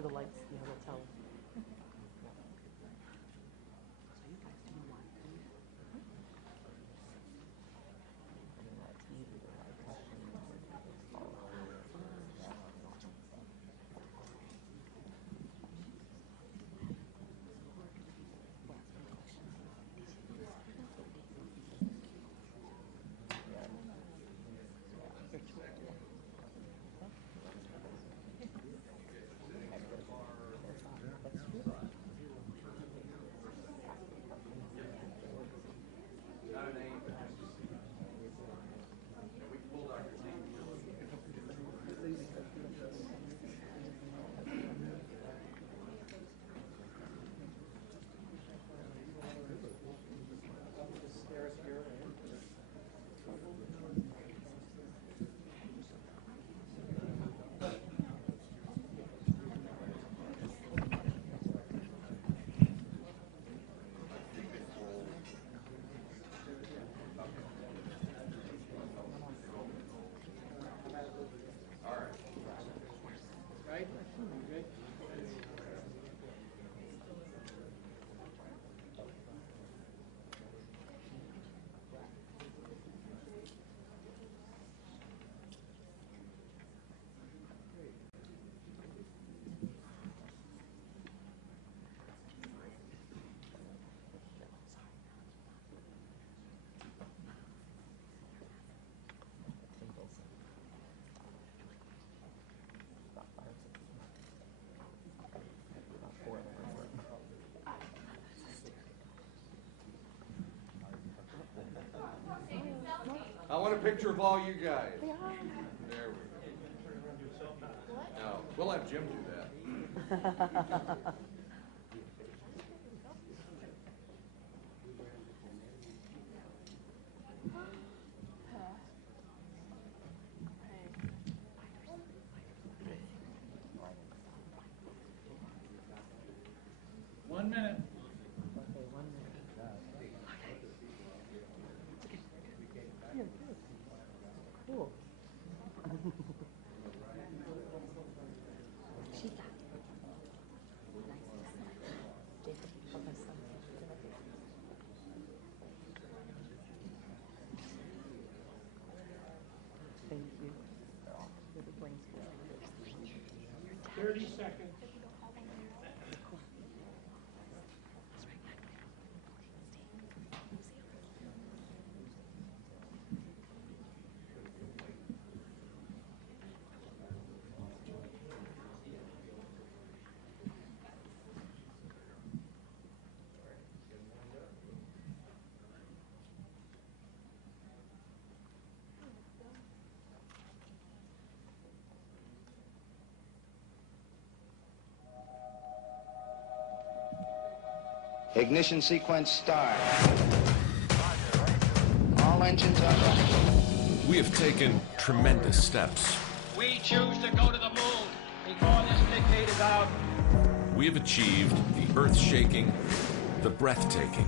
to the lights. Yeah, we'll tell. I want a picture of all you guys. There we go. No, we'll have Jim do that. One minute. Okay, 1 minute. Yeah, good. Cool. Chica. Thank you. 30 seconds. Ignition sequence start. All engines are running. We have taken tremendous steps. We choose to go to the moon before this decade is out. We have achieved the earth-shaking, the breathtaking,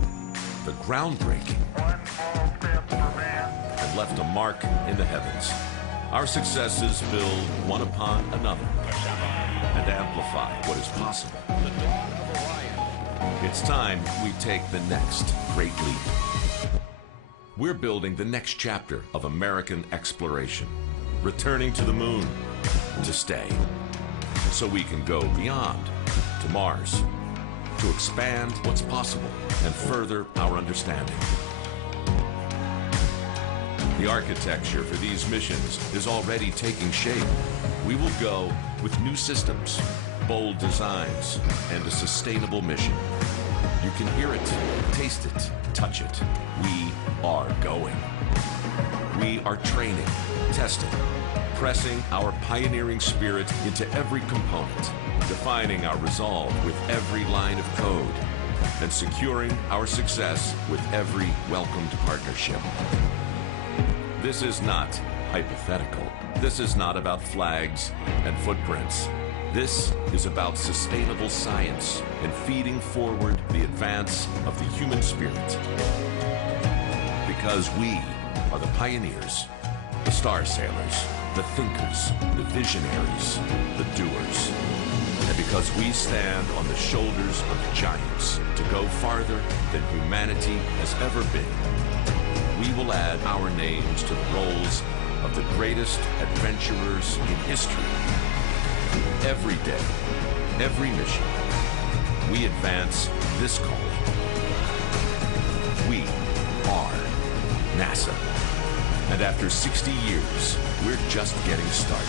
the groundbreaking, and left a mark in the heavens. Our successes build one upon another and amplify what is possible. It's time we take the next great leap. We're building the next chapter of American exploration, returning to the moon to stay, so we can go beyond to Mars, to expand what's possible and further our understanding. The architecture for these missions is already taking shape. We will go with new systems, bold designs, and a sustainable mission. You can hear it, taste it, touch it. We are going. We are training, testing, pressing our pioneering spirit into every component, defining our resolve with every line of code, and securing our success with every welcomed partnership. This is not hypothetical. This is not about flags and footprints. This is about sustainable science and feeding forward the advance of the human spirit. Because we are the pioneers, the star sailors. the thinkers, the visionaries, the doers. And because we stand on the shoulders of giants to go farther than humanity has ever been, we will add our names to the rolls of the greatest adventurers in history. Every day, every mission, we advance this calling. We are NASA. And after 60 years, we're just getting started.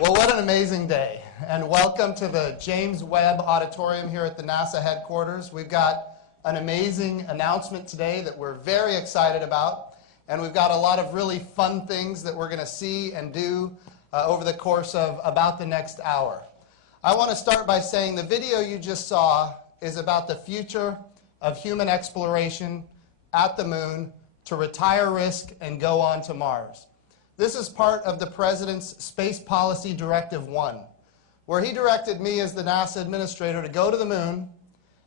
Well, what an amazing day, and welcome to the James Webb Auditorium here at the NASA headquarters. We've got an amazing announcement today that we're very excited about, and we've got a lot of really fun things that we're going to see and do over the course of about the next hour. I want to start by saying the video you just saw is about the future of human exploration at the moon to retire risk and go on to Mars. This is part of the President's Space Policy Directive 1, where he directed me as the NASA administrator to go to the moon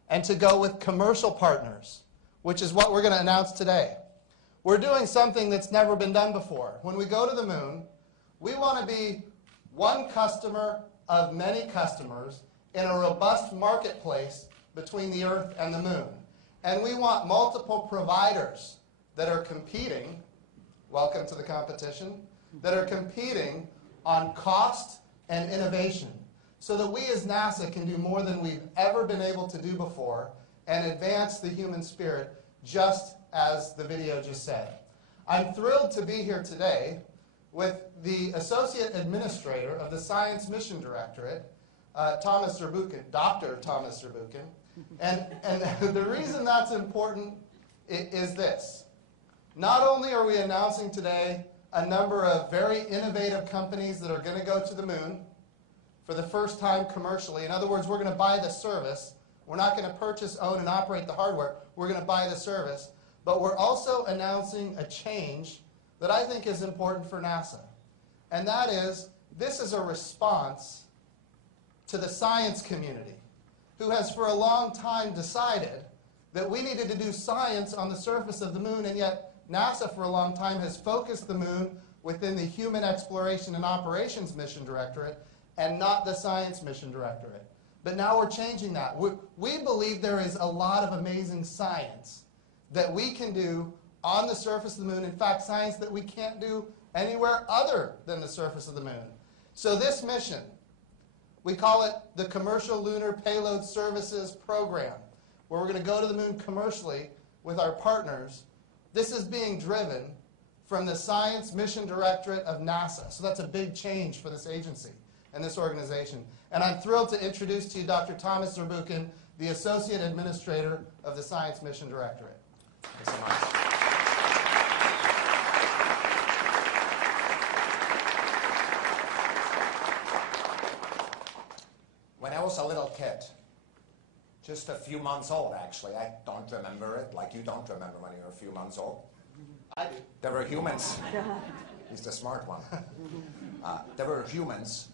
and to go with commercial partners, which is what we're going to announce today. We're doing something that's never been done before. When we go to the moon, we want to be one customer of many customers in a robust marketplace between the Earth and the moon. And we want multiple providers that are competing, welcome to the competition, that are competing on cost and innovation so that we as NASA can do more than we've ever been able to do before and advance the human spirit just as the video just said. I'm thrilled to be here today with the Associate Administrator of the Science Mission Directorate, Thomas Zurbuchen, Dr. Thomas Zurbuchen. And the reason that's important is this. Not only are we announcing today a number of very innovative companies that are going to go to the moon for the first time commercially. In other words, we're going to buy the service. We're not going to purchase, own, and operate the hardware. We're going to buy the service. But we're also announcing a change that I think is important for NASA. And that is, this is a response to the science community, who has for a long time decided that we needed to do science on the surface of the moon, and yet NASA for a long time has focused the moon within the Human Exploration and Operations Mission Directorate and not the Science Mission Directorate. But now we're changing that. We believe there is a lot of amazing science that we can do on the surface of the moon. In fact, science that we can't do anywhere other than the surface of the moon. So this mission, we call it the Commercial Lunar Payload Services Program, where we're going to go to the moon commercially with our partners. This is being driven from the Science Mission Directorate of NASA. So that's a big change for this agency and this organization. And I'm thrilled to introduce to you Dr. Thomas Zurbuchen, the Associate Administrator of the Science Mission Directorate. Thanks so much. When I was a little kid, just a few months old actually, I don't remember it like you don't remember when you were a few months old. I do. There were humans. He's the smart one. There were humans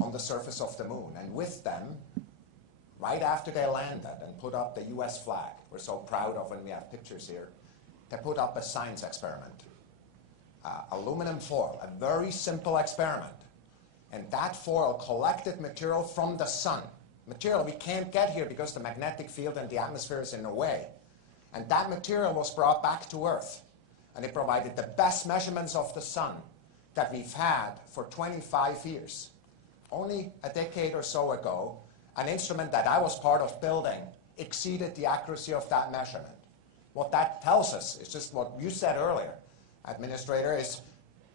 on the surface of the moon, and with them, right after they landed and put up the US flag, we're so proud of when we have pictures here, they put up a science experiment. Aluminum foil, a very simple experiment. And that foil collected material from the sun. Material we can't get here because the magnetic field and the atmosphere is in the way. And that material was brought back to Earth. And it provided the best measurements of the sun that we've had for 25 years. Only a decade or so ago, an instrument that I was part of building exceeded the accuracy of that measurement. What that tells us is just what you said earlier, Administrator, is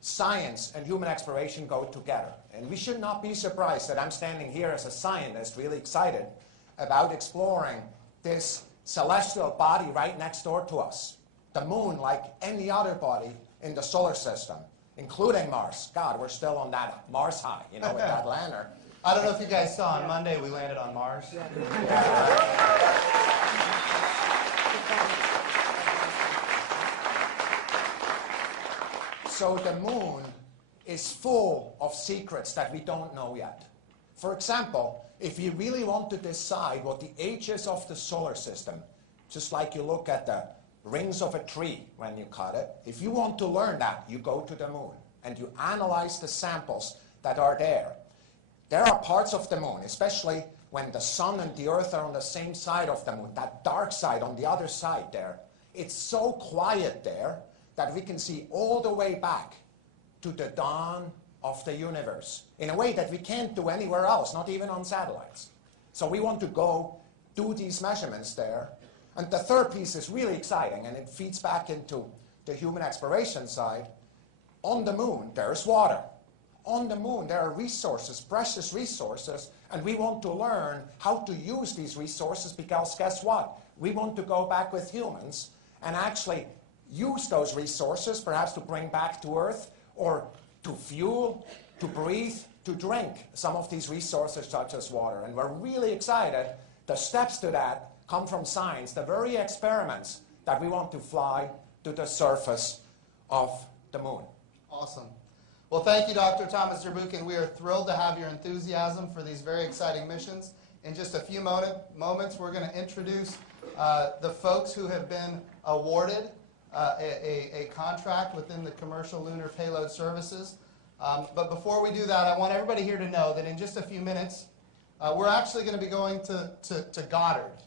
science and human exploration go together. And we should not be surprised that I'm standing here as a scientist really excited about exploring this celestial body right next door to us. The moon, like any other body in the solar system, including Mars. God, we're still on that Mars high, you know, with that lander. I don't know if you guys saw on Monday we landed on Mars. So the moon is full of secrets that we don't know yet. For example, if you really want to decide what the age is of the solar system, just like you look at the rings of a tree when you cut it, if you want to learn that, you go to the moon and you analyze the samples that are there. There are parts of the moon, especially when the sun and the earth are on the same side of the moon, that dark side on the other side there, it's so quiet there that we can see all the way back to the dawn of the universe in a way that we can't do anywhere else, not even on satellites. So we want to go do these measurements there. And the third piece is really exciting, and it feeds back into the human exploration side. On the moon, there's water. On the moon, there are resources, precious resources, and we want to learn how to use these resources because guess what? We want to go back with humans and actually use those resources, perhaps to bring back to Earth or to fuel, to breathe, to drink some of these resources such as water. And we're really excited. The steps to that come from science, the very experiments that we want to fly to the surface of the moon. Awesome. Well, thank you, Dr. Thomas Zurbuchen. We are thrilled to have your enthusiasm for these very exciting missions. In just a few moments, we're going to introduce the folks who have been awarded a contract within the Commercial Lunar Payload Services. But before we do that, I want everybody here to know that in just a few minutes, we're actually going to be going to Goddard.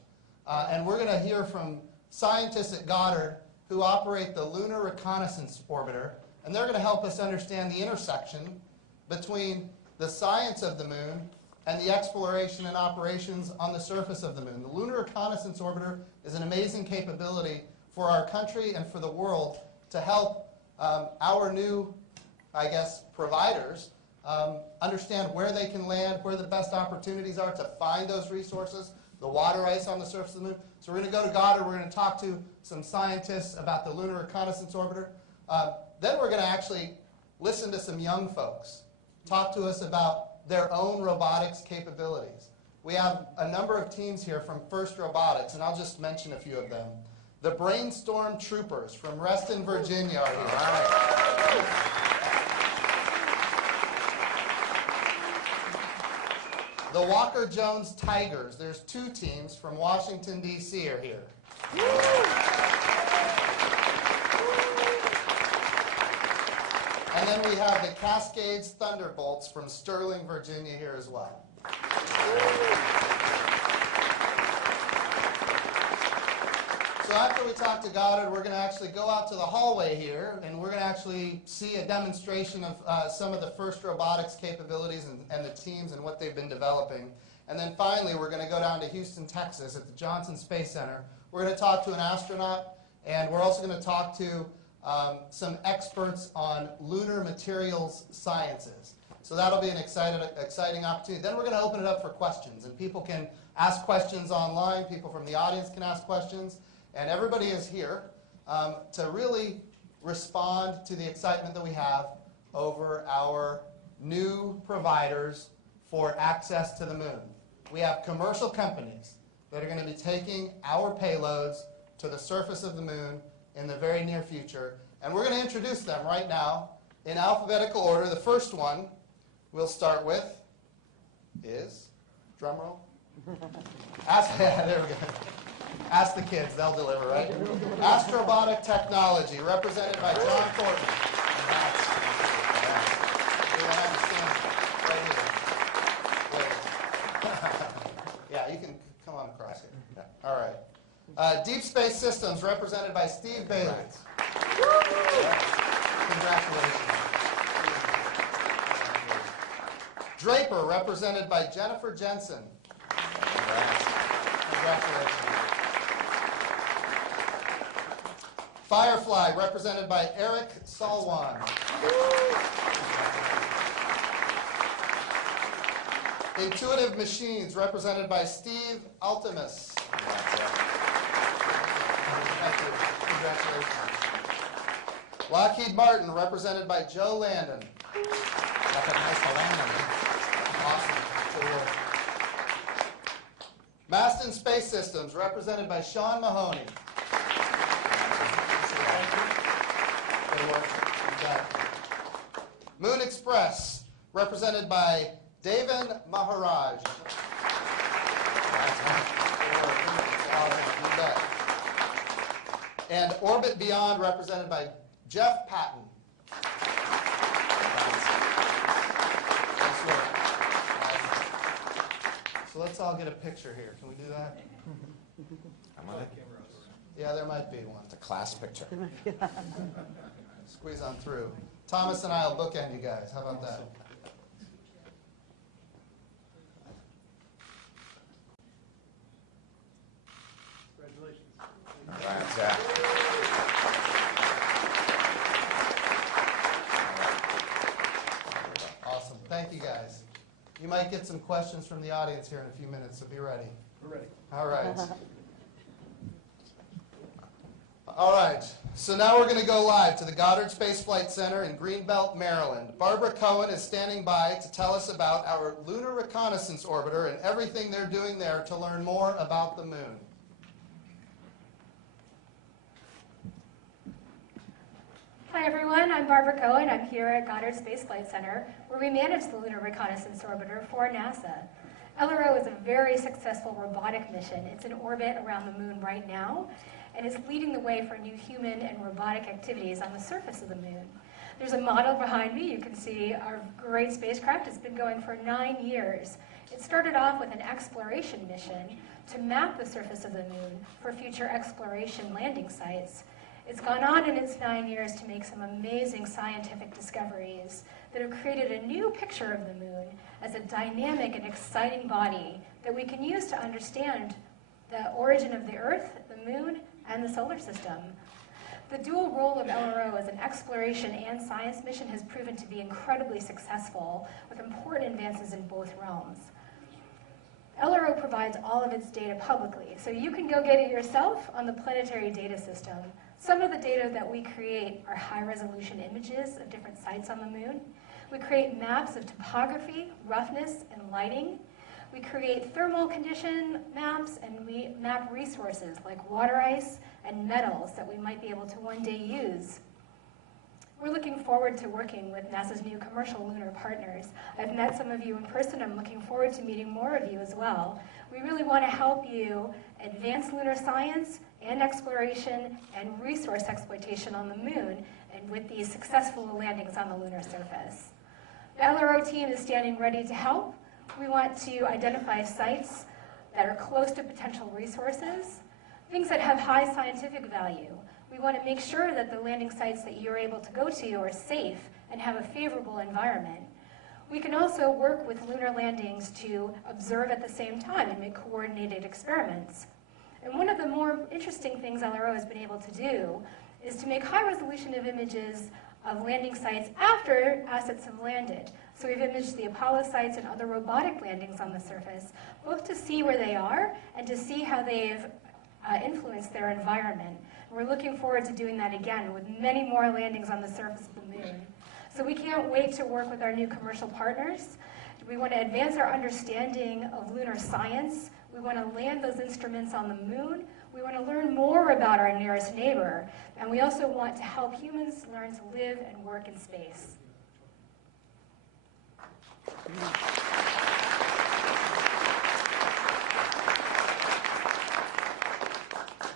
And we're going to hear from scientists at Goddard who operate the Lunar Reconnaissance Orbiter. And they're going to help us understand the intersection between the science of the moon and the exploration and operations on the surface of the moon. The Lunar Reconnaissance Orbiter is an amazing capability for our country and for the world to help our new, providers understand where they can land, where the best opportunities are to find those resources, the water ice on the surface of the moon. So we're going to go to Goddard. We're going to talk to some scientists about the Lunar Reconnaissance Orbiter. Then we're going to actually listen to some young folks talk to us about their own robotics capabilities. We have a number of teams here from First Robotics, and I'll just mention a few of them. The Brainstorm Troopers from Reston, Virginia are here. All right. The Walker Jones Tigers, there's two teams from Washington, D.C. are here. And then we have the Cascades Thunderbolts from Sterling, Virginia here as well. So after we talk to Goddard, we're going to actually go out to the hallway here, and we're going to actually see a demonstration of some of the First Robotics capabilities and the teams and what they've been developing. And then finally, we're going to go down to Houston, Texas at the Johnson Space Center. We're going to talk to an astronaut, and we're also going to talk to some experts on lunar materials sciences. So that'll be an exciting opportunity. Then we're going to open it up for questions, and people can ask questions online. People from the audience can ask questions. And everybody is here to really respond to the excitement that we have over our new providers for access to the moon. We have commercial companies that are going to be taking our payloads to the surface of the moon in the very near future. And we're going to introduce them right now in alphabetical order. The first one we'll start with is, drum roll. There we go. Ask the kids, they'll deliver, right? Astrobotic Technology, represented by John Thornton. Yeah, you can come on across here. Yeah. All right. Deep Space Systems, represented by Steve Bailey. Congratulations. Draper, represented by Jennifer Jensen. Congratulations. Firefly, represented by Eric Salwan. Intuitive Machines, represented by Steve Altimus. Thank you. Congratulations. Lockheed Martin, represented by Joe Landon. Recognize the Landon. Awesome. Good work. Maston Space Systems, represented by Sean Mahoney. Good work. You got it. Moon Express, represented by Devan Maharaj. And Orbit Beyond, represented by Jeff Patton. So let's all get a picture here. Can we do that? Am I? Yeah, there might be one. It's a class picture. Squeeze on through. Thomas and I will bookend you guys. How about that? Congratulations. Right, Awesome. Thank you, guys. You might get some questions from the audience here in a few minutes, so be ready. We're ready. All right. All right. So now we're going to go live to the Goddard Space Flight Center in Greenbelt, Maryland. Barbara Cohen is standing by to tell us about our Lunar Reconnaissance Orbiter and everything they're doing there to learn more about the moon. Hi everyone, I'm Barbara Cohen. I'm here at Goddard Space Flight Center, where we manage the Lunar Reconnaissance Orbiter for NASA. LRO is a very successful robotic mission. It's in orbit around the moon right now, and it's leading the way for new human and robotic activities on the surface of the moon. There's a model behind me. You can see our great spacecraft. It's been going for 9 years. It started off with an exploration mission to map the surface of the moon for future exploration landing sites. It's gone on in its 9 years to make some amazing scientific discoveries that have created a new picture of the moon as a dynamic and exciting body that we can use to understand the origin of the Earth, the moon, and the solar system. The dual role of LRO as an exploration and science mission has proven to be incredibly successful, with important advances in both realms. LRO provides all of its data publicly, so you can go get it yourself on the Planetary Data System. Some of the data that we create are high-resolution images of different sites on the moon. We create maps of topography, roughness, and lighting. We create thermal condition maps, and we map resources like water ice and metals that we might be able to one day use. We're looking forward to working with NASA's new commercial lunar partners. I've met some of you in person. I'm looking forward to meeting more of you as well. We really want to help you advance lunar science and exploration and resource exploitation on the moon, and with these successful landings on the lunar surface. The LRO team is standing ready to help. We want to identify sites that are close to potential resources, things that have high scientific value. We want to make sure that the landing sites that you're able to go to are safe and have a favorable environment. We can also work with lunar landings to observe at the same time and make coordinated experiments. And one of the more interesting things LRO has been able to do is to make high-resolution images of landing sites after assets have landed. So we've imaged the Apollo sites and other robotic landings on the surface, both to see where they are and to see how they've influenced their environment. We're looking forward to doing that again with many more landings on the surface of the moon. So we can't wait to work with our new commercial partners. We want to advance our understanding of lunar science. We want to land those instruments on the moon. We want to learn more about our nearest neighbor. And we also want to help humans learn to live and work in space.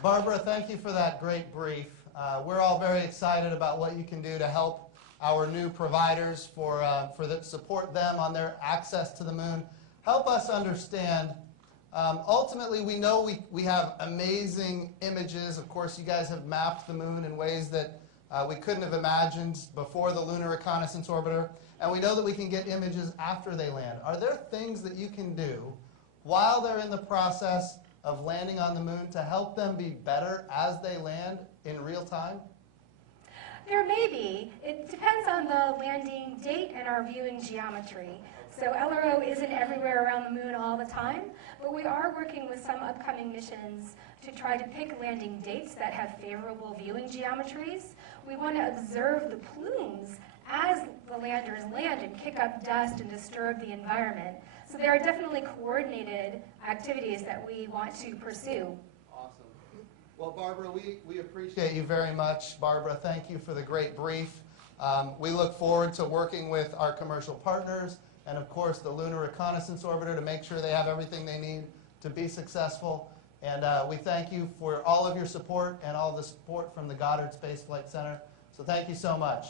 Barbara, thank you for that great brief. We're all very excited about what you can do to help our new providers support them on their access to the moon. Help us understand. Ultimately, we know we have amazing images. Of course, you guys have mapped the moon in ways that we couldn't have imagined before the Lunar Reconnaissance Orbiter. And we know that we can get images after they land. Are there things that you can do while they're in the process of landing on the moon to help them be better as they land in real time? There may be. It depends on the landing date and our viewing geometry. So LRO isn't everywhere around the moon all the time, but we are working with some upcoming missions to try to pick landing dates that have favorable viewing geometries. We want to observe the plumes as the landers land and kick up dust and disturb the environment. So there are definitely coordinated activities that we want to pursue. Awesome. Well, Barbara, we appreciate you very much. Barbara, thank you for the great brief. We look forward to working with our commercial partners and, of course, the Lunar Reconnaissance Orbiter to make sure they have everything they need to be successful. And we thank you for all of your support and all the support from the Goddard Space Flight Center. So thank you so much.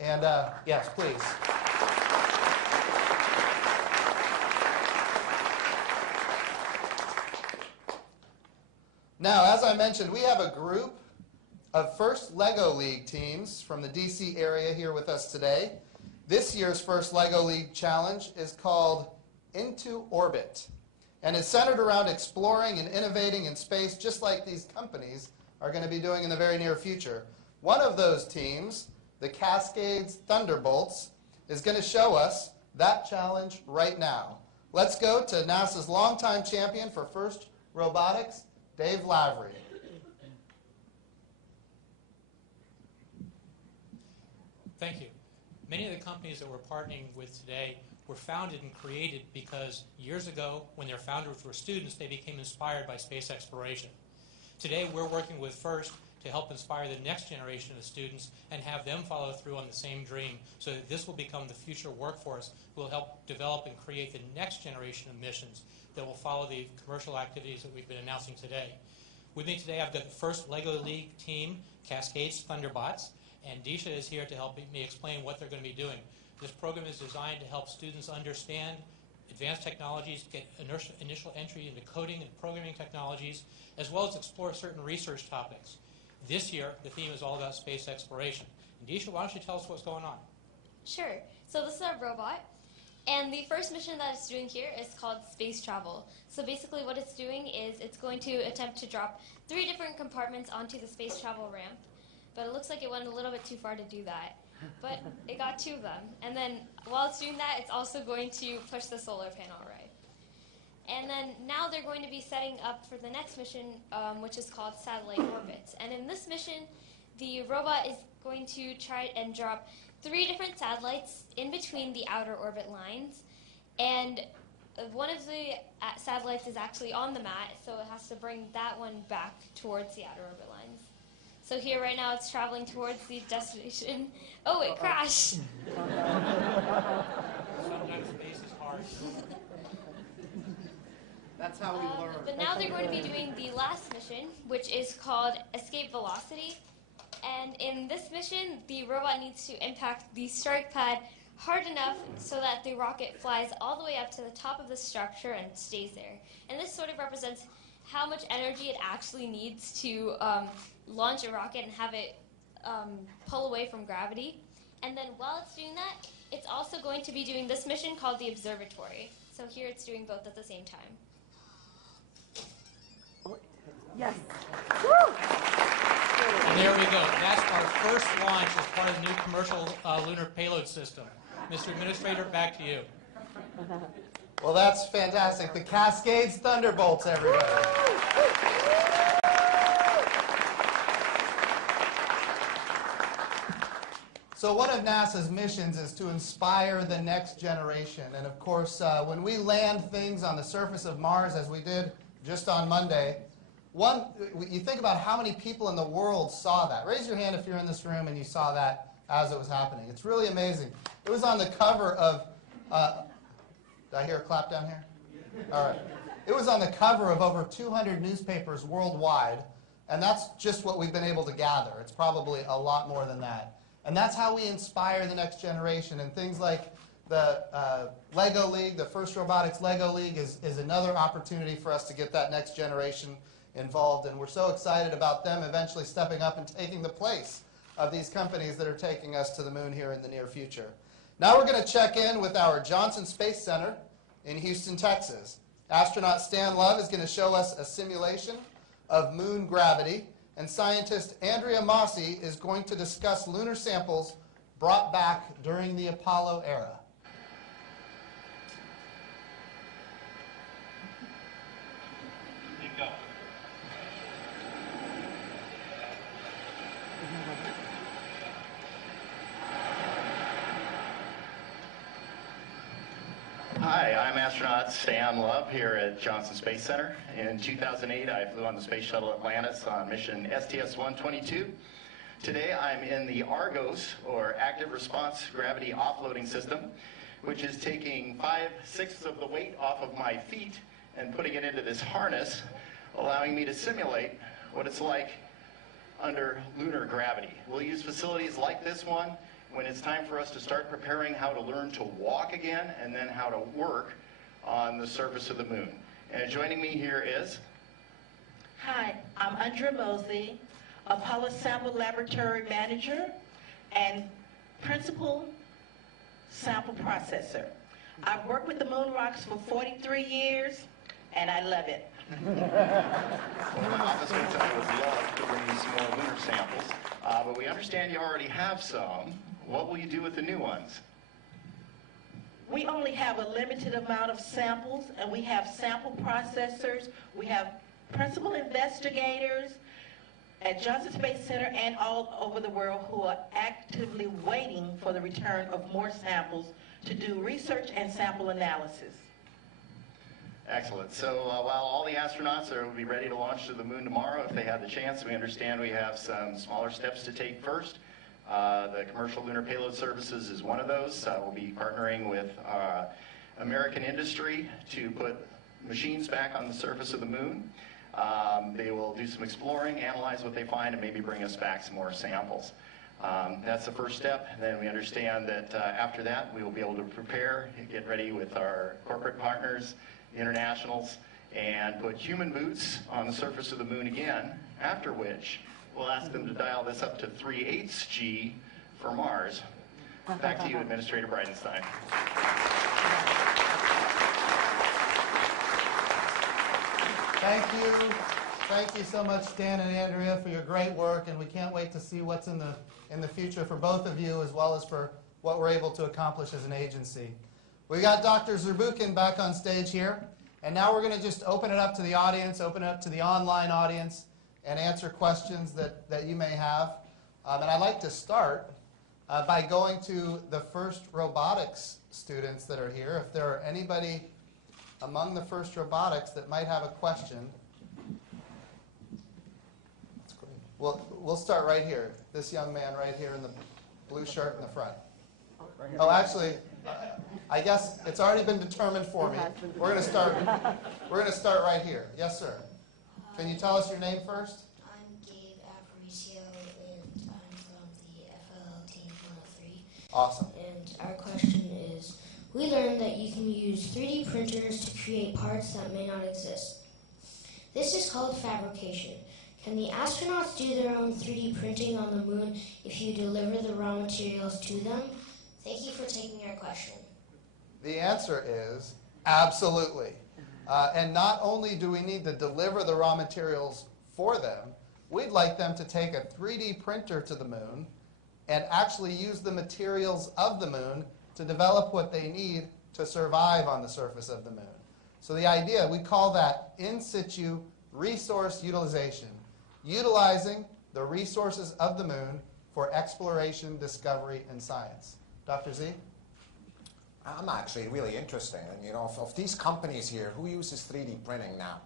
And yes, please. Now, as I mentioned, we have a group of first LEGO League teams from the DC area here with us today. This year's first LEGO League challenge is called Into Orbit, and is centered around exploring and innovating in space, just like these companies are going to be doing in the very near future. One of those teams, the Cascades Thunderbolts, is going to show us that challenge right now. Let's go to NASA's longtime champion for FIRST Robotics, Dave Lavery. Thank you. Many of the companies that we're partnering with today were founded and created because years ago, when their founders were students, they became inspired by space exploration. Today, we're working with FIRST to help inspire the next generation of students and have them follow through on the same dream so that this will become the future workforce who will help develop and create the next generation of missions that will follow the commercial activities that we've been announcing today. With me today, I've got the first LEGO League team, Cascades Thunderbots, and Disha is here to help me explain what they're going to be doing. This program is designed to help students understand advanced technologies, get initial entry into coding and programming technologies, as well as explore certain research topics. This year, the theme is all about space exploration. And Disha, why don't you tell us what's going on? Sure. So this is our robot. And the first mission that it's doing here is called space travel. So basically what it's doing is it's going to attempt to drop 3 different compartments onto the space travel ramp. But it looks like it went a little bit too far to do that. But it got 2 of them. And then while it's doing that, it's also going to push the solar panel array. And then now they're going to be setting up for the next mission, which is called satellite orbits. And in this mission, the robot is going to try and drop 3 different satellites in between the outer orbit lines. And one of the satellites is actually on the mat, so it has to bring that one back towards the outer orbit lines. So here right now it's traveling towards the destination. Oh, it crashed. Sometimes space is hard. That's how we learn. But now they're going to be doing the last mission, which is called Escape Velocity. And in this mission, the robot needs to impact the strike pad hard enough so that the rocket flies all the way up to the top of the structure and stays there. And this sort of represents how much energy it actually needs to launch a rocket and have it pull away from gravity. And then while it's doing that, it's also going to be doing this mission called the Observatory. So here it's doing both at the same time. Yes. And there we go. That's our first launch as part of the new commercial lunar payload system. Mr. Administrator, back to you. Well, that's fantastic. The Cascades Thunderbolts, everybody. So one of NASA's missions is to inspire the next generation. And of course, when we land things on the surface of Mars, as we did just on Monday, you think about how many people in the world saw that. Raise your hand if you're in this room and you saw that as it was happening. It's really amazing. It was on the cover of, did I hear a clap down here? All right. It was on the cover of over 200 newspapers worldwide, and that's just what we've been able to gather. It's probably a lot more than that. And that's how we inspire the next generation. And things like the LEGO League, the First Robotics LEGO League, is another opportunity for us to get that next generation involved. And we're so excited about them eventually stepping up and taking the place of these companies that are taking us to the moon here in the near future. Now we're going to check in with our Johnson Space Center in Houston, Texas. Astronaut Stan Love is going to show us a simulation of moon gravity, and scientist Andrea Mossy is going to discuss lunar samples brought back during the Apollo era. Hi, I'm astronaut Stan Love here at Johnson Space Center. In 2008, I flew on the Space Shuttle Atlantis on mission STS-122 Today I'm in the Argos, or Active Response Gravity Offloading System, which is taking 5/6 of the weight off of my feet and putting it into this harness, allowing me to simulate what it's like under lunar gravity. We'll use facilities like this one when it's time for us to start preparing how to learn to walk again and then how to work on the surface of the moon. And joining me here is... Hi, I'm Andrea Mosley, Apollo Sample Laboratory Manager and Principal Sample Processor. I've worked with the moon rocks for 43 years, and I love it. Well, my office will tell you would love to bring you some more lunar samples, but we understand you already have some. What will you do with the new ones? We only have a limited amount of samples, and we have sample processors. We have principal investigators at Johnson Space Center and all over the world who are actively waiting for the return of more samples to do research and sample analysis. Excellent. So while all the astronauts will be ready to launch to the moon tomorrow, if they have the chance, we understand we have some smaller steps to take first. The Commercial Lunar Payload Services is one of those. We'll be partnering with American industry to put machines back on the surface of the moon. They will do some exploring, analyze what they find, and maybe bring us back some more samples. That's the first step. Then we understand that after that, we will be able to prepare, get ready with our corporate partners, internationals, and put human boots on the surface of the moon again, after which we'll ask them to dial this up to 3/8 G for Mars. Back to you, Administrator Bridenstine. Thank you so much, Stan and Andrea, for your great work, and we can't wait to see what's in the future for both of you, as well as for what we're able to accomplish as an agency. We got Dr. Zurbuchen back on stage here, and now we're going to just open it up to the audience, open it up to the online audience, and answer questions that you may have. And I'd like to start by going to the FIRST robotics students that are here. If there are anybody among the FIRST robotics that might have a question. That's great. We'll start right here. This young man right here in the blue shirt in the front. Oh, actually, I guess it's already been determined for me. We're going to start right here. Yes, sir. Can you tell us your name first? I'm Gabe Aparicio, and I'm from the FLL Team 103. Awesome. And our question is, we learned that you can use 3D printers to create parts that may not exist. This is called fabrication. Can the astronauts do their own 3D printing on the moon if you deliver the raw materials to them? Thank you for taking our question. The answer is absolutely. And not only do we need to deliver the raw materials for them, we'd like them to take a 3D printer to the moon and actually use the materials of the moon to develop what they need to survive on the surface of the moon. So the idea, we call that in situ resource utilization, utilizing the resources of the moon for exploration, discovery, and science. Dr. Z? I'm actually really interested. And, you know, of these companies here, who uses 3D printing now?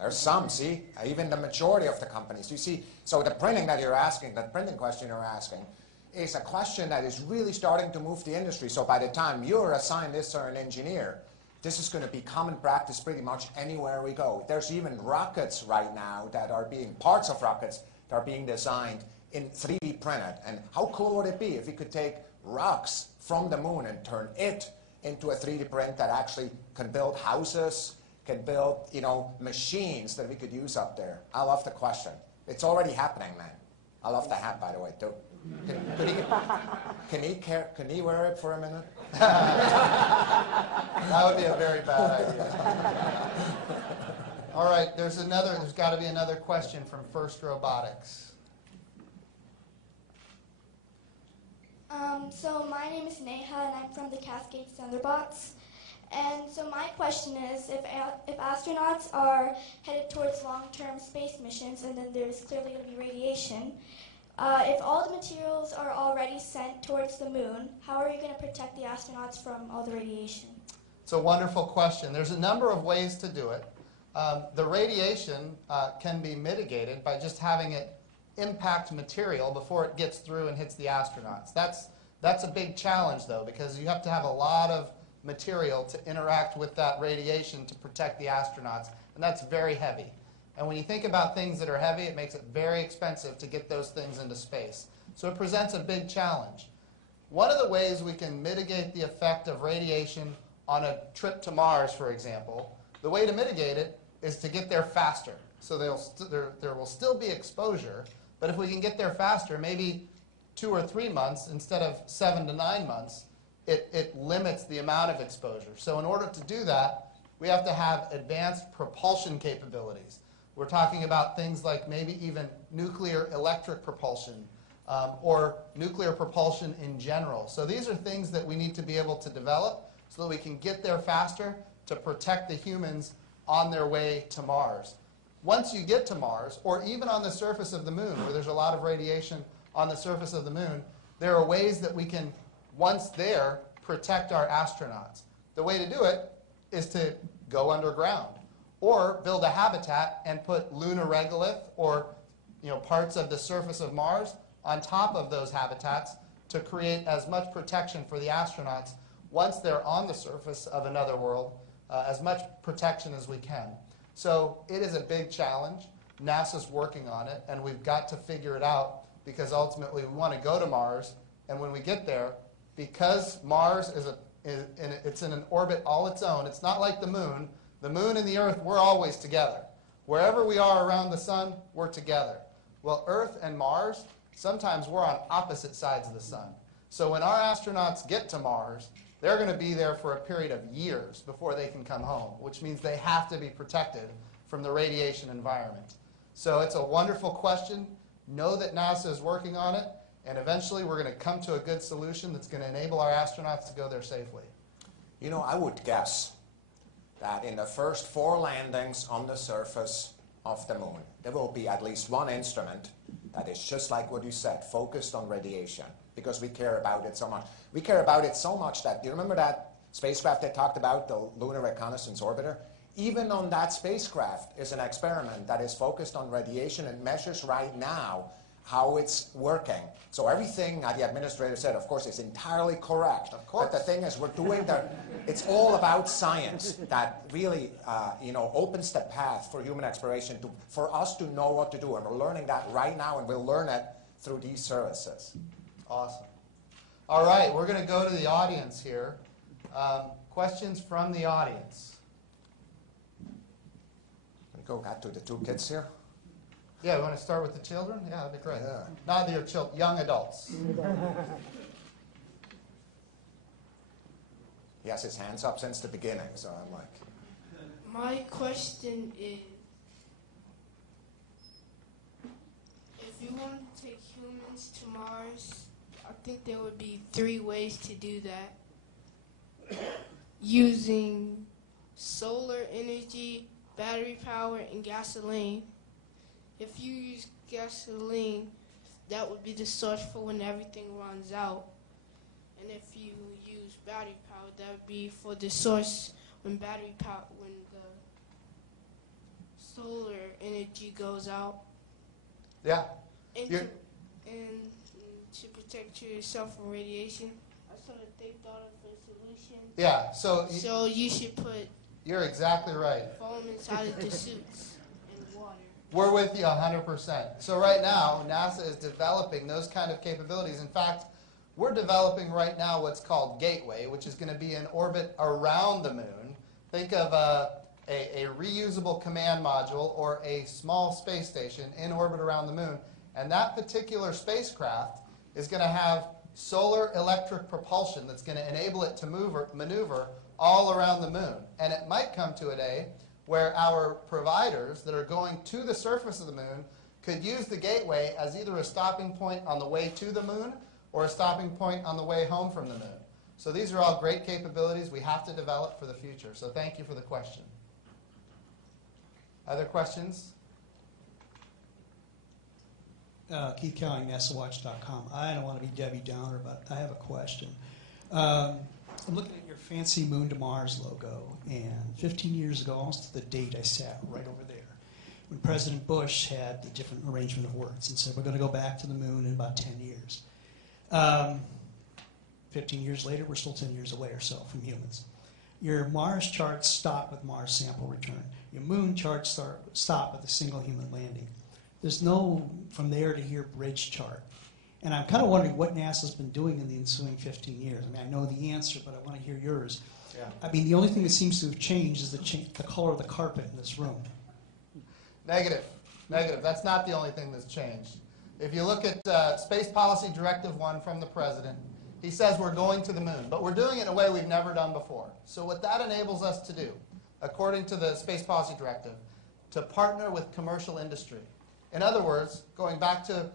There's some, see? Even the majority of the companies. You see, so the printing that you're asking, that printing question you're asking, is a question that is really starting to move the industry. So by the time you're a scientist or an engineer, this is going to be common practice pretty much anywhere we go. There's even rockets right now that are being, parts of rockets that are being designed in 3D printed. And how cool would it be if we could take rocks from the moon and turn it into a 3D print that actually can build houses, can build, you know, machines that we could use up there? I love the question. It's already happening, man. I love the hat, by the way, too. Can he wear it for a minute? That would be a very bad idea. All right, there's got to be another question from FIRST Robotics. So my name is Neha, and I'm from the Cascade Thunderbots. And so my question is, if astronauts are headed towards long-term space missions, and then there's clearly going to be radiation, if all the materials are already sent towards the moon, how are you going to protect the astronauts from all the radiation? It's a wonderful question. There's a number of ways to do it. The radiation can be mitigated by just having it impact material before it gets through and hits the astronauts. That's a big challenge, though, because you have to have a lot of material to interact with that radiation to protect the astronauts, and that's very heavy. And when you think about things that are heavy, it makes it very expensive to get those things into space. So it presents a big challenge. One of the ways we can mitigate the effect of radiation on a trip to Mars, for example, the way to mitigate it is to get there faster. So there will still be exposure, but if we can get there faster, maybe 2 or 3 months instead of 7 to 9 months, it limits the amount of exposure. So in order to do that, we have to have advanced propulsion capabilities. We're talking about things like maybe even nuclear electric propulsion or nuclear propulsion in general. So these are things that we need to be able to develop so that we can get there faster to protect the humans on their way to Mars. Once you get to Mars, or even on the surface of the moon, where there's a lot of radiation on the surface of the moon, there are ways that we can, once there, protect our astronauts. The way to do it is to go underground or build a habitat and put lunar regolith or parts of the surface of Mars on top of those habitats to create as much protection for the astronauts once they're on the surface of another world, as much protection as we can. So it is a big challenge. NASA's working on it, and we've got to figure it out because ultimately we want to go to Mars, and when we get there, because Mars it's in an orbit all its own, it's not like the moon. The moon and the Earth, we're always together. Wherever we are around the sun, we're together. Well, Earth and Mars, sometimes we're on opposite sides of the sun. So when our astronauts get to Mars, they're going to be there for a period of years before they can come home, which means they have to be protected from the radiation environment. So it's a wonderful question. Know that NASA is working on it, and eventually we're going to come to a good solution that's going to enable our astronauts to go there safely. I would guess that in the first 4 landings on the surface of the moon, there will be at least one instrument that is just like what you said, focused on radiation, because we care about it so much. We care about it so much that, do you remember that spacecraft they talked about, the Lunar Reconnaissance Orbiter? Even on that spacecraft is an experiment that is focused on radiation and measures right now how it's working. So everything the administrator said, of course, is entirely correct. Of course. But the thing is, we're doing that. It's all about science that really, opens the path for human exploration for us to know what to do. And we're learning that right now, and we'll learn it through these services. Awesome. All right, we're going to go to the audience here. Questions from the audience? Go back to the 2 kids here. Yeah, we want to start with the children? Yeah, that'd be great. Yeah. Not your children, young adults. He has his hands up since the beginning, so I'm like... My question is, if you want to take humans to Mars, I think there would be 3 ways to do that. Using solar energy, battery power, and gasoline. If you use gasoline, that would be the source for when everything runs out. And if you use battery power, that would be for the source when the solar energy goes out. Yeah. And to protect yourself from radiation. I sort of thought of a solution. Yeah, so you should put... You're exactly right. Foam inside of the suits and water. We're with you 100%. So right now, NASA is developing those kind of capabilities. In fact, we're developing right now what's called Gateway, which is going to be in orbit around the moon. Think of a reusable command module or a small space station in orbit around the moon. And that particular spacecraft is going to have solar electric propulsion that's going to enable it to maneuver all around the moon. And it might come to a day where our providers that are going to the surface of the moon could use the Gateway as either a stopping point on the way to the moon or a stopping point on the way home from the moon. So these are all great capabilities we have to develop for the future. So thank you for the question. Other questions? Keith Kelly, NASAWatch.com. I don't want to be Debbie Downer, but I have a question. I'm looking at your fancy Moon to Mars logo, and 15 years ago, almost to the date, I sat right over there. when President Bush had the different arrangement of words and said, we're going to go back to the moon in about 10 years. 15 years later, we're still 10 years away or so from humans. Your Mars charts stop with Mars sample return. Your moon charts stop with a single human landing. There's no from there to here bridge chart. And I'm kind of wondering what NASA's been doing in the ensuing 15 years. I mean, I know the answer, but I want to hear yours. Yeah. I mean, the only thing that seems to have changed is the color of the carpet in this room. Negative. Negative. That's not the only thing that's changed. If you look at Space Policy Directive 1 from the President, he says we're going to the moon, but we're doing it in a way we've never done before. So what that enables us to do, according to the Space Policy Directive, to partner with commercial industry. In other words, going back to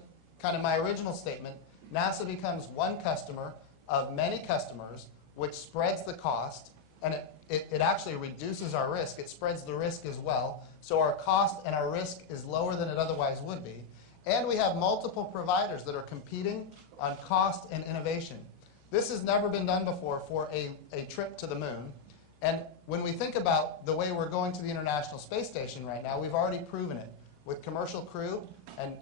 kind of my original statement, NASA becomes one customer of many customers, which spreads the cost, and it actually reduces our risk. It spreads the risk as well. So our cost and our risk is lower than it otherwise would be. And we have multiple providers that are competing on cost and innovation. This has never been done before for a trip to the moon. And when we think about the way we're going to the International Space Station right now, we've already proven it with commercial crew,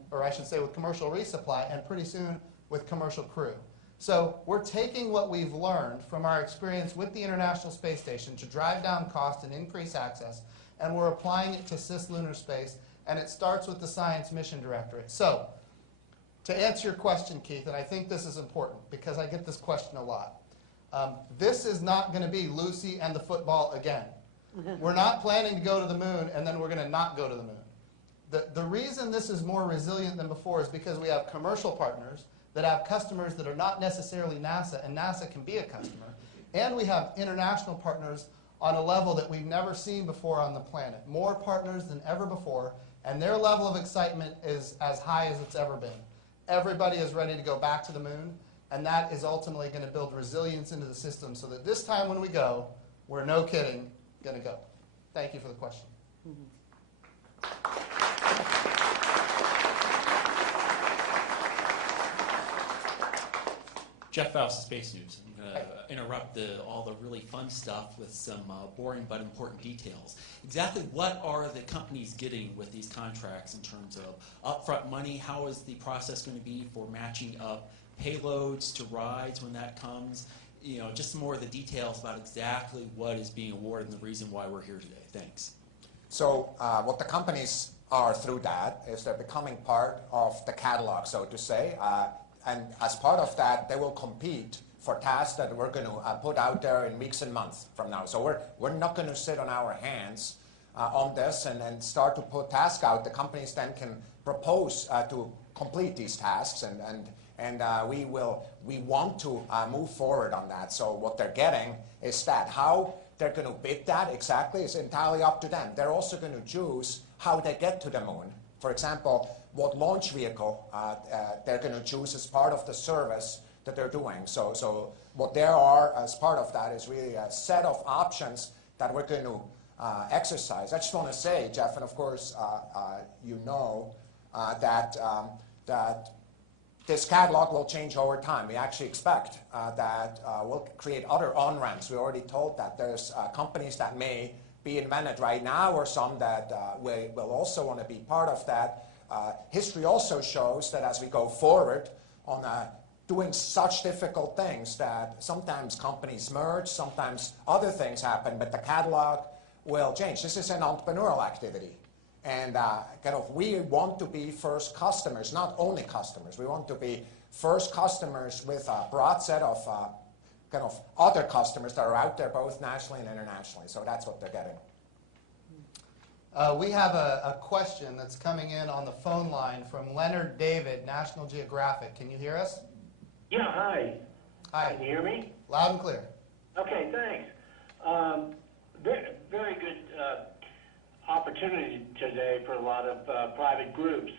or I should say with commercial resupply, and pretty soon with commercial crew. So we're taking what we've learned from our experience with the International Space Station to drive down cost and increase access, and we're applying it to cislunar space, and it starts with the Science Mission Directorate. So to answer your question, Keith, and I think this is important because I get this question a lot, this is not going to be Lucy and the football again. We're not planning to go to the moon, and then we're going to not go to the moon. The reason this is more resilient than before is because we have commercial partners that have customers that are not necessarily NASA, and NASA can be a customer. And we have international partners on a level that we've never seen before on the planet. More partners than ever before, and their level of excitement is as high as it's ever been. Everybody is ready to go back to the moon, and that is ultimately going to build resilience into the system so that this time when we go, we're no kidding going to go. Thank you for the question. Jeff Faust, Space News. I'm going to interrupt all the really fun stuff with some boring but important details. Exactly what are the companies getting with these contracts in terms of upfront money? How is the process going to be for matching up payloads to rides when that comes? You know, just some more of the details about exactly what is being awarded and the reason why we're here today. Thanks. So what the companies are through that is they're becoming part of the catalog, so to say. And as part of that, they will compete for tasks that we're going to put out there in weeks and months from now. So we're not going to sit on our hands on this and start to put tasks out. The companies then can propose to complete these tasks, and we want to move forward on that. So what they're getting is that. How they're going to bid that exactly is entirely up to them. They're also going to choose how they get to the moon. For example, what launch vehicle they're going to choose as part of the service that they're doing. So what there are as part of that is really a set of options that we're going to exercise. I just want to say, Jeff, and of course you know that this catalog will change over time. We actually expect that we'll create other on-ramps. We already told that there's companies that may be invented right now or some that will also want to be part of that. History also shows that as we go forward on doing such difficult things that sometimes companies merge, sometimes other things happen, but the catalog will change. This is an entrepreneurial activity. And we want to be first customers, not only customers. We want to be first customers with a broad set of other customers that are out there both nationally and internationally. So that's what they're getting. We have a question that's coming in on the phone line from Leonard David, National Geographic. Can you hear us? Yeah, hi. Hi. Can you hear me? Loud and clear. Okay, thanks. Very good opportunity today for a lot of private groups.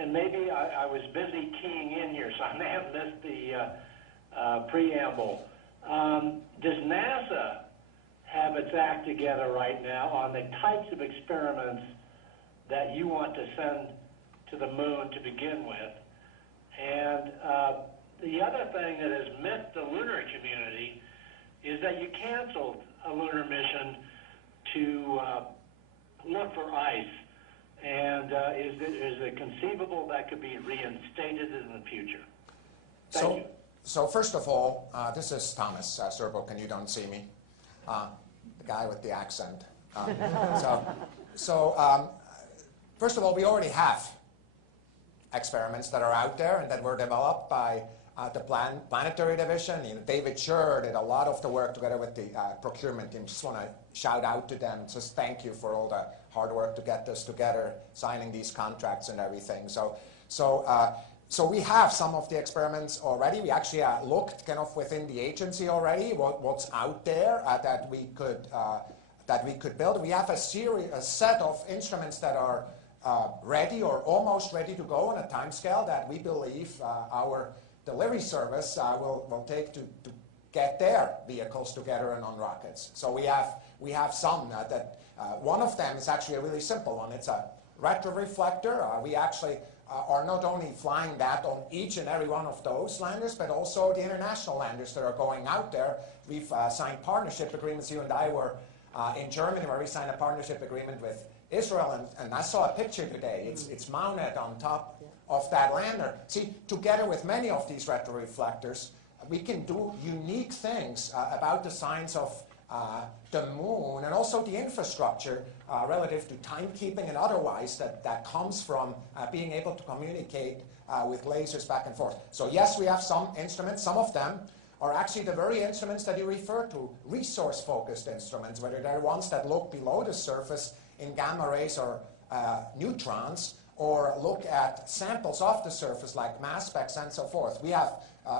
And maybe I was busy keying in here, so I may have missed the preamble. Does NASA have its act together right now on the types of experiments that you want to send to the moon to begin with? And the other thing that has miffed the lunar community is that you canceled a lunar mission to look for ice And is it conceivable that could be reinstated in the future? Thank you. So first of all, this is Thomas Serbook, and you don't see me, the guy with the accent. First of all, we already have experiments that are out there and that were developed by the Planetary Division. David Scher did a lot of the work together with the procurement team. Just want to shout out to them. Just thank you for all the hard work to get this together, signing these contracts and everything. So we have some of the experiments already. We actually looked kind of within the agency already what's out there that we could build. We have a set of instruments that are ready or almost ready to go on a time scale that we believe our delivery service will take to get their vehicles together and on rockets. So we have some that one of them is actually a really simple one. It's a retroreflector. We actually are not only flying that on each and every one of those landers, but also the international landers that are going out there. We've signed partnership agreements. You and I were in Germany, where we signed a partnership agreement with Israel, and I saw a picture today. It's mounted on top of that lander. See, together with many of these retroreflectors, we can do unique things about the science of the moon and also the infrastructure relative to timekeeping and otherwise that comes from being able to communicate with lasers back and forth. So yes, we have some instruments. Some of them are actually the very instruments that you refer to, resource-focused instruments, whether they're ones that look below the surface in gamma rays or neutrons, or look at samples off the surface like mass specs and so forth. We have,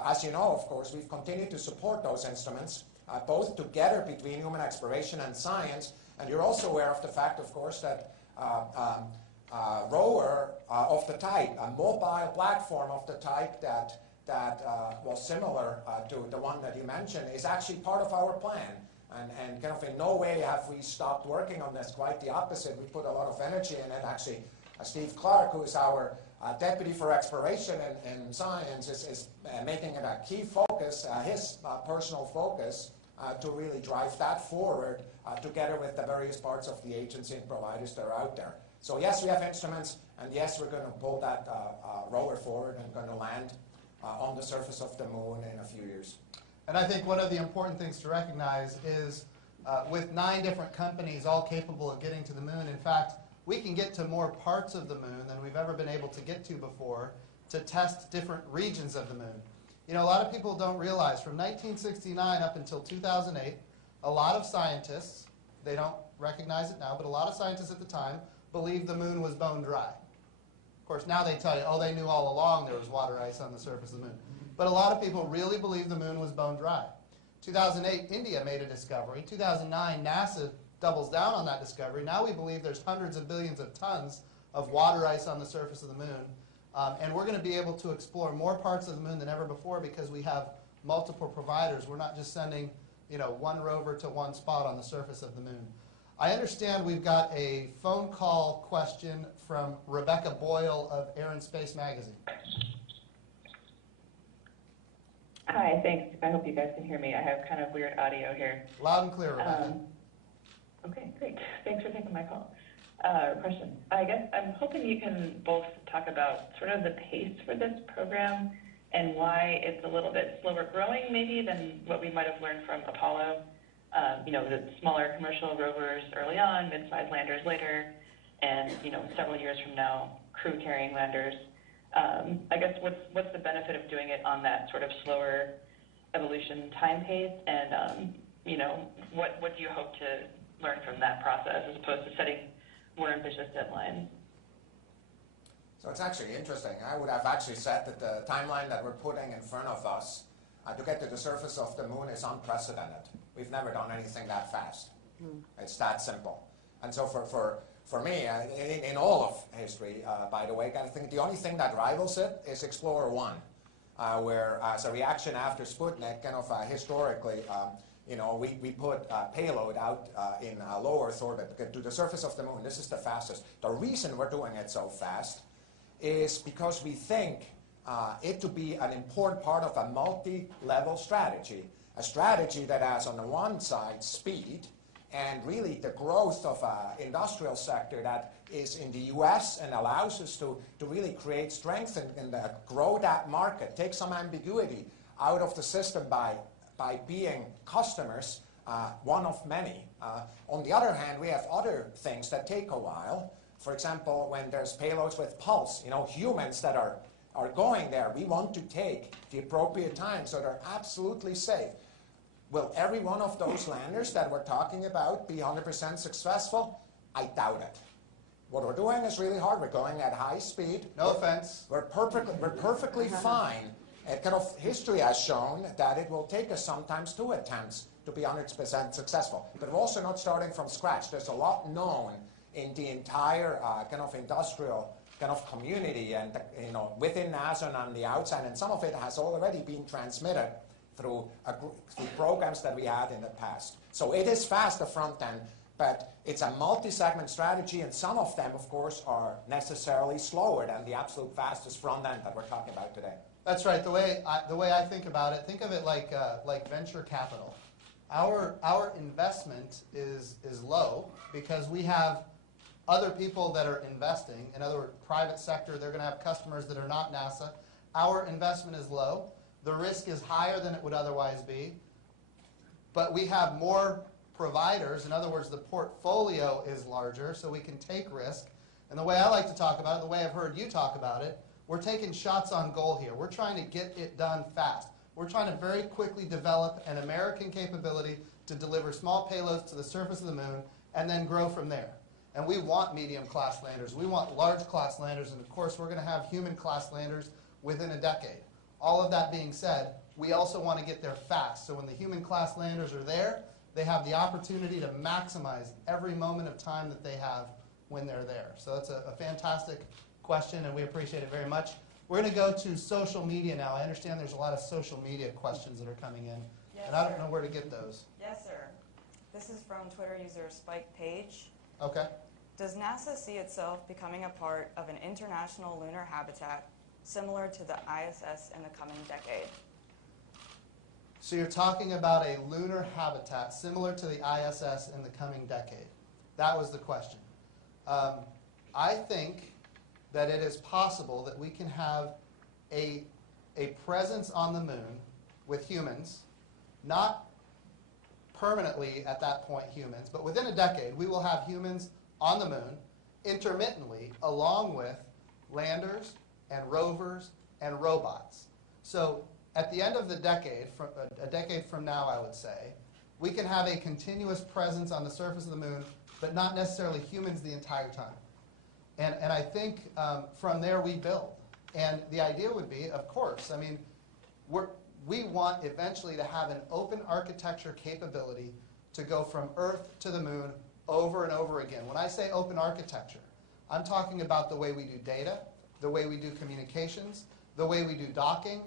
as you know, of course, we've continued to support those instruments, both together between human exploration and science. And you're also aware of the fact, of course, that rover of the type, a mobile platform of the type that was similar to the one that you mentioned, is actually part of our plan. And kind of in no way have we stopped working on this. Quite the opposite. We put a lot of energy in it. Actually, Steve Clark, who is our Deputy for Exploration and Science, is making it a key focus, his personal focus, to really drive that forward together with the various parts of the agency and providers that are out there. So yes, we have instruments, and yes, we're going to pull that rover forward and going to land on the surface of the moon in a few years. And I think one of the important things to recognize is with 9 different companies all capable of getting to the moon, in fact, we can get to more parts of the moon than we've ever been able to get to before to test different regions of the moon. You know, a lot of people don't realize from 1969 up until 2008, a lot of scientists, they don't recognize it now, but a lot of scientists at the time believed the moon was bone dry. Of course, now they tell you, oh, they knew all along there was water ice on the surface of the moon. But a lot of people really believed the moon was bone dry. 2008, India made a discovery. 2009, NASA doubles down on that discovery. Now we believe there's hundreds of billions of tons of water ice on the surface of the moon. And we're going to be able to explore more parts of the moon than ever before because we have multiple providers. We're not just sending, one rover to one spot on the surface of the moon. I understand we've got a phone call question from Rebecca Boyle of Air and Space Magazine. Hi, thanks. I hope you guys can hear me. I have kind of weird audio here. Loud and clear, Rebecca. Okay, great. Thanks for taking my call. Question. I guess I'm hoping you can both talk about sort of the pace for this program and why it's a little bit slower growing maybe than what we might have learned from Apollo. The smaller commercial rovers early on, mid-sized landers later, and several years from now, crew-carrying landers. I guess what's the benefit of doing it on that sort of slower evolution time pace, and what do you hope to learn from that process as opposed to setting more ambitious deadlines? So it's actually interesting. I would have actually said that the timeline that we're putting in front of us to get to the surface of the moon is unprecedented. We've never done anything that fast. It's that simple. And so for me, in all of history, by the way, I think the only thing that rivals it is Explorer 1, where as a reaction after Sputnik, kind of historically, we put payload out in low Earth orbit to the surface of the moon. This is the fastest. The reason we're doing it so fast is because we think it to be an important part of a multi-level strategy, a strategy that has on the one side speed and really the growth of an industrial sector that is in the US and allows us to really create strength and grow that market, take some ambiguity out of the system by being customers, one of many. On the other hand, we have other things that take a while. For example, when there's payloads with pulse, humans that are going there, we want to take the appropriate time so they're absolutely safe. Will every one of those landers that we're talking about be 100% successful? I doubt it. What we're doing is really hard. We're going at high speed. No offense. We're perfectly fine. Kind of history has shown that it will take us sometimes 2 attempts to be 100% successful. But we're also not starting from scratch. There's a lot known in the entire kind of industrial kind of community and within NASA and on the outside, and some of it has already been transmitted through programs that we had in the past. So it is fast, the front end, but it's a multi-segment strategy, and some of them, of course, are necessarily slower than the absolute fastest front end that we're talking about today. That's right. The way I think about it, think of it like venture capital. Our investment is low because we have other people that are investing. In other words, private sector, they're going to have customers that are not NASA. Our investment is low. The risk is higher than it would otherwise be. But we have more providers. In other words, the portfolio is larger, so we can take risk. And the way I like to talk about it, the way I've heard you talk about it, we're taking shots on goal here. We're trying to get it done fast. We're trying to very quickly develop an American capability to deliver small payloads to the surface of the moon and then grow from there. And we want medium-class landers. We want large-class landers. And, of course, we're going to have human-class landers within a decade. All of that being said, we also want to get there fast. So when the human-class landers are there, they have the opportunity to maximize every moment of time that they have when they're there. So that's a fantastic question, and we appreciate it very much. We're going to go to social media now. I understand there's a lot of social media questions that are coming in, yes, and I don't know where to get those. Yes, sir. This is from Twitter user Spike Page. Okay. Does NASA see itself becoming a part of an international lunar habitat similar to the ISS in the coming decade? So you're talking about a lunar habitat similar to the ISS in the coming decade. That was the question. I think that it is possible that we can have a presence on the moon with humans, not permanently at that point humans, but within a decade we will have humans on the moon intermittently along with landers and rovers and robots. So at the end of the decade, a decade from now I would say, we can have a continuous presence on the surface of the moon, but not necessarily humans the entire time. And I think from there we build. And the idea would be, of course, I mean, we want eventually to have an open architecture capability to go from Earth to the moon over and over again. When I say open architecture, I'm talking about the way we do data, the way we do communications, the way we do docking,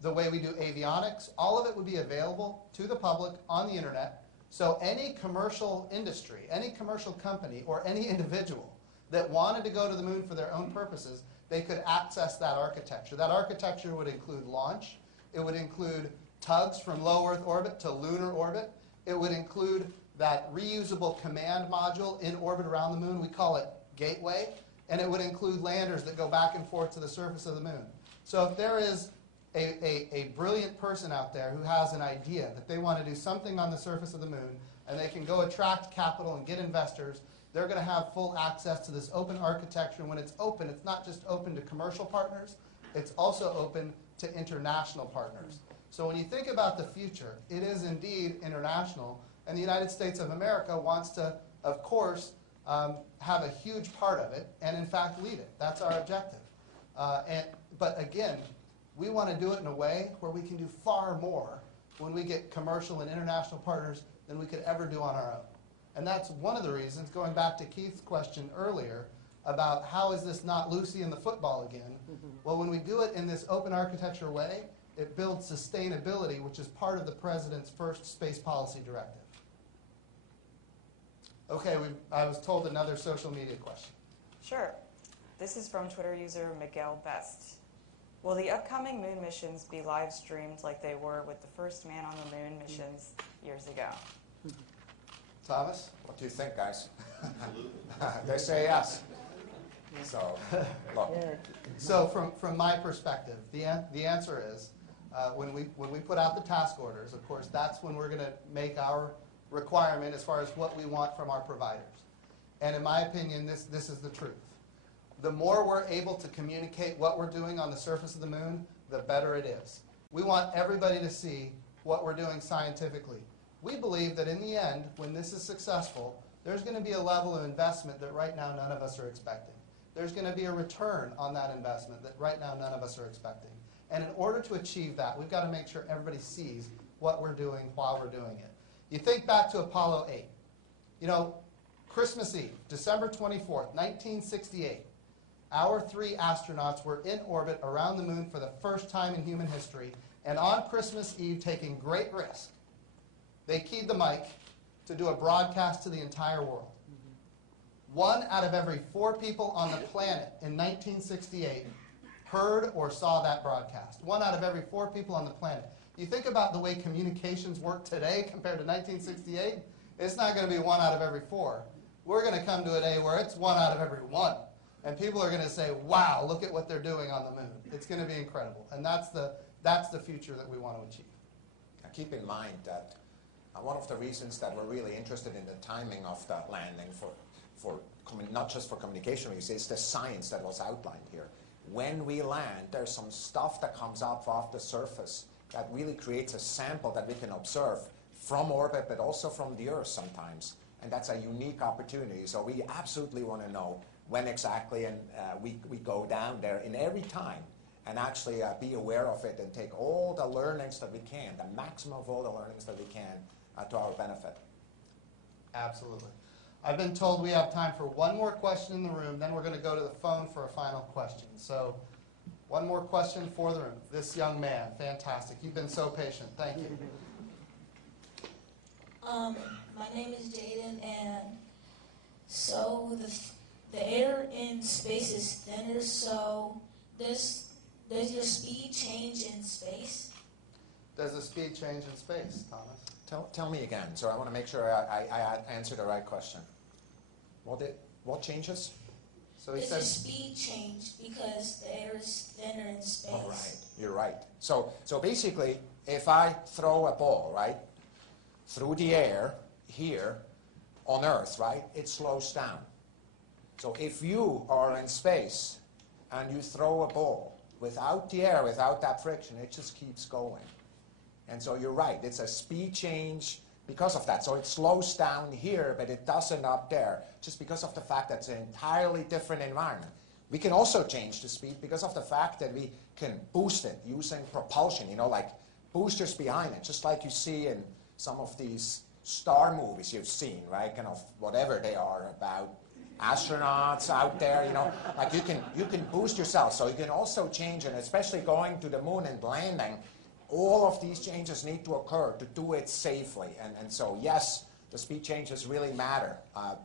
the way we do avionics. All of it would be available to the public on the internet. So any commercial industry, any commercial company, or any individual that wanted to go to the moon for their own purposes, they could access that architecture. That architecture would include launch. It would include tugs from low Earth orbit to lunar orbit. It would include that reusable command module in orbit around the moon. We call it Gateway. And it would include landers that go back and forth to the surface of the moon. So if there is a brilliant person out there who has an idea that they want to do something on the surface of the moon, and they can go attract capital and get investors, they're going to have full access to this open architecture. And when it's open, it's not just open to commercial partners, it's also open to international partners. So when you think about the future, it is indeed international, and the United States of America wants to, of course, have a huge part of it, and in fact lead it. That's our objective. But again, we want to do it in a way where we can do far more when we get commercial and international partners than we could ever do on our own. And that's one of the reasons, going back to Keith's question earlier about how is this not Lucy in the football again? Well, when we do it in this open architecture way, it builds sustainability, which is part of the President's first space policy directive. Okay, I was told another social media question. Sure. This is from Twitter user Miguel Best. Will the upcoming moon missions be live streamed like they were with the first man on the moon missions years ago? Thomas? What do you think, guys? They say yes. So, look. So from my perspective, the answer is when we put out the task orders, of course, that's when we're going to make our requirement as far as what we want from our providers. And in my opinion, this is the truth. The more we're able to communicate what we're doing on the surface of the moon, the better it is. We want everybody to see what we're doing scientifically. We believe that in the end, when this is successful, there's going to be a level of investment that right now none of us are expecting. There's going to be a return on that investment that right now none of us are expecting. And in order to achieve that, we've got to make sure everybody sees what we're doing while we're doing it. You think back to Apollo 8. You know, Christmas Eve, December 24th, 1968, our 3 astronauts were in orbit around the moon for the first time in human history, and on Christmas Eve, taking great risk, they keyed the mic to do a broadcast to the entire world. 1 out of every 4 people on the planet in 1968 heard or saw that broadcast. 1 out of every 4 people on the planet. You think about the way communications work today compared to 1968, it's not going to be 1 out of every 4. We're going to come to a day where it's 1 out of every 1. And people are going to say, wow, look at what they're doing on the moon. It's going to be incredible. And that's the future that we want to achieve. Now keep in mind that one of the reasons that we're really interested in the timing of the landing not just for communication reasons, is the science that was outlined here. When we land, there's some stuff that comes up off the surface that really creates a sample that we can observe from orbit, but also from the Earth sometimes. And that's a unique opportunity. So we absolutely want to know when exactly we go down there in every time and actually be aware of it and take all the learnings that we can, the maximum of all the learnings that we can to our benefit. Absolutely. I've been told we have time for one more question in the room, then we're going to go to the phone for a final question. So one more question for the room. This young man, fantastic. You've been so patient. Thank you. My name is Jaden, and so the air in space is thinner, so does your speed change in space? Does the speed change in space, Thomas? Tell me again, so I want to make sure I answer the right question. What changes? So he does said, your speed change because the air is thinner in space? All right, you're right. So basically, if I throw a ball, right, through the air here on Earth, right, it slows down. So if you are in space and you throw a ball without the air, without that friction, it just keeps going. And so you're right, it's a speed change because of that. So it slows down here, but it doesn't up there, just because of the fact that it's an entirely different environment. We can also change the speed because of the fact that we can boost it using propulsion, like boosters behind it, just like you see in some of these star movies you've seen, right? Kind of whatever they are about astronauts out there, like you can boost yourself. So you can also change it, especially going to the moon and landing. All of these changes need to occur to do it safely. And so, yes, the speed changes really matter,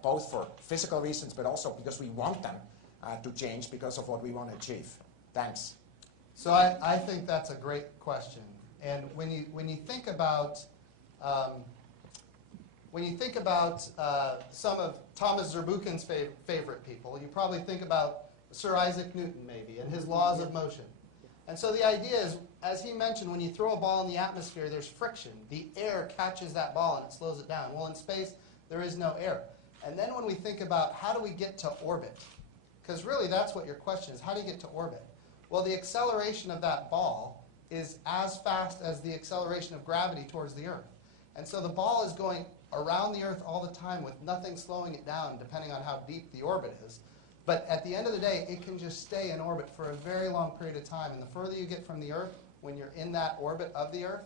both for physical reasons, but also because we want them to change because of what we want to achieve. Thanks. So I think that's a great question. And when you think about some of Thomas Zurbuchen's favorite people, you probably think about Sir Isaac Newton maybe and his laws of motion. And so the idea is, as he mentioned, when you throw a ball in the atmosphere, there's friction. The air catches that ball and it slows it down. Well, in space, there is no air. And then when we think about how do we get to orbit, because really that's what your question is, how do you get to orbit? Well, the acceleration of that ball is as fast as the acceleration of gravity towards the Earth. And so the ball is going around the Earth all the time with nothing slowing it down, depending on how deep the orbit is. But at the end of the day, it can just stay in orbit for a very long period of time. And the further you get from the Earth, when you're in that orbit of the Earth,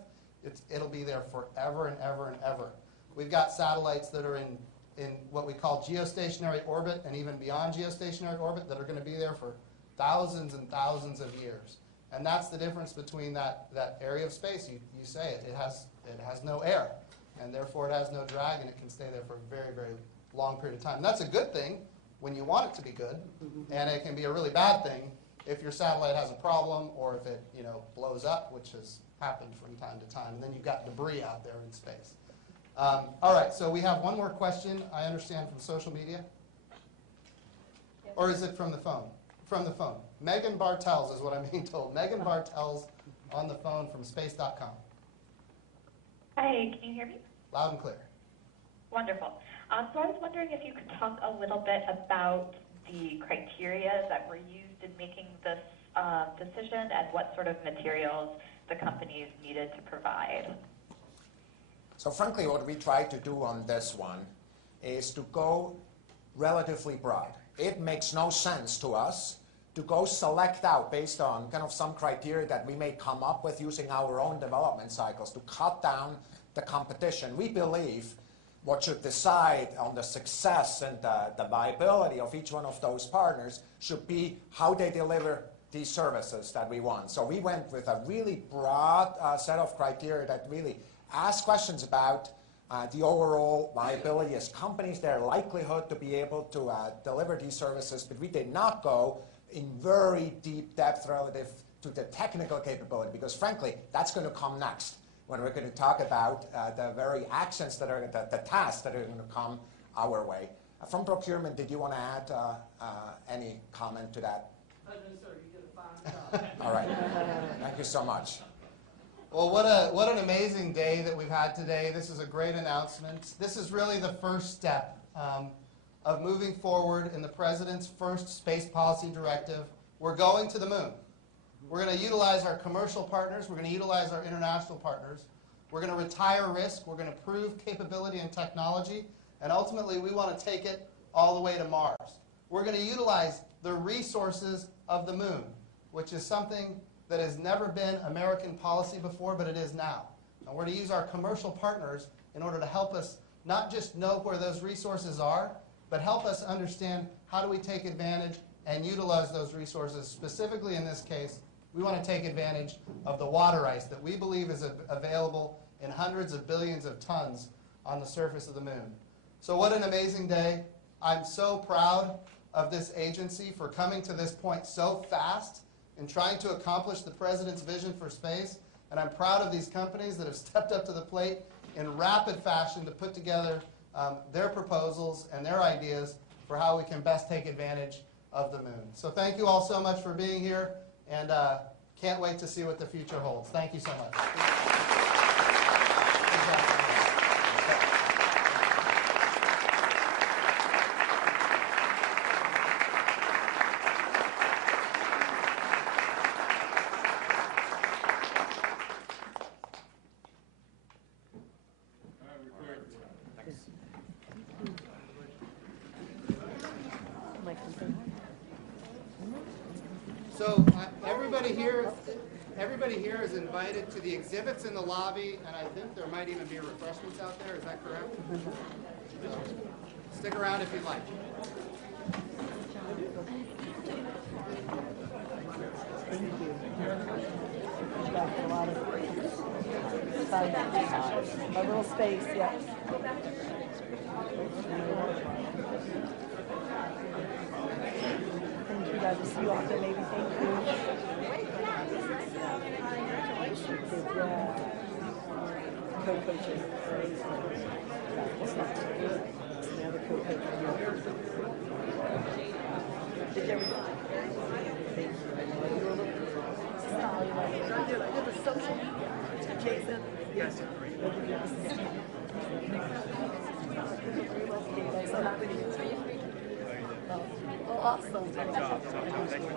it'll be there forever and ever and ever. We've got satellites that are in what we call geostationary orbit and even beyond geostationary orbit that are going to be there for thousands and thousands of years. And that's the difference between that area of space. You say it has no air, and therefore it has no drag, and it can stay there for a very, very long period of time. And that's a good thing when you want it to be good, and it can be a really bad thing if your satellite has a problem or if it blows up, which has happened from time to time, and then you've got debris out there in space. All right, so we have one more question, I understand, from social media. Or is it from the phone? From the phone. Megan Bartels is what I'm being told. Megan Bartels on the phone from space.com. Hi, can you hear me? Loud and clear. Wonderful. So I was wondering if you could talk a little bit about the criteria that were used in making this decision and what sort of materials the companies needed to provide. So frankly, what we tried to do on this one is to go relatively broad. It makes no sense to us to go select out based on kind of some criteria that we may come up with using our own development cycles to cut down the competition. We believe what should decide on the success and the viability of each one of those partners should be how they deliver these services that we want. So we went with a really broad set of criteria that really ask questions about the overall viability as companies, their likelihood to be able to deliver these services, but we did not go in very deep depth relative to the technical capability, because frankly, that's going to come next when we're going to talk about the very actions that are, the tasks that are going to come our way. From procurement, did you want to add any comment to that? No, sir, you did a fine job. All right. Thank you so much. Well, what an amazing day that we've had today. This is a great announcement. This is really the first step of moving forward in the President's first space policy directive. We're going to the moon. We're going to utilize our commercial partners. We're going to utilize our international partners. We're going to retire risk. We're going to prove capability and technology. And ultimately, we want to take it all the way to Mars. We're going to utilize the resources of the moon, which is something that has never been American policy before, but it is now. And we're going to use our commercial partners in order to help us not just know where those resources are, but help us understand how do we take advantage and utilize those resources. Specifically in this case, we want to take advantage of the water ice that we believe is available in hundreds of billions of tons on the surface of the moon. So what an amazing day. I'm so proud of this agency for coming to this point so fast in trying to accomplish the President's vision for space. And I'm proud of these companies that have stepped up to the plate in rapid fashion to put together their proposals and their ideas for how we can best take advantage of the moon. So thank you all so much for being here, and can't wait to see what the future holds. Thank you so much. So everybody here is invited to the exhibits in the lobby, and I think there might even be refreshments out there. Is that correct? So stick around if you'd like. Thank you. We've got a lot of fun. A little space, yes. Thank you guys. We'll see you out there maybe. Thank you. Co-coaching. It's not good. The other co-coach. Did you ever? Thank you. You were a little solid. I did the social media. Jason. Yes. So happy to meet you. Oh, awesome. Thanks for doing it.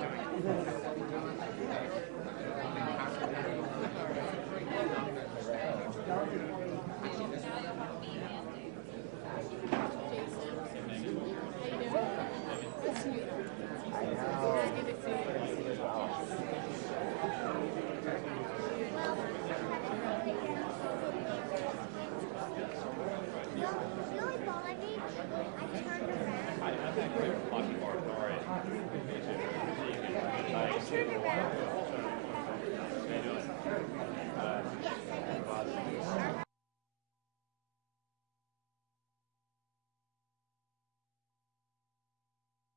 Turned around.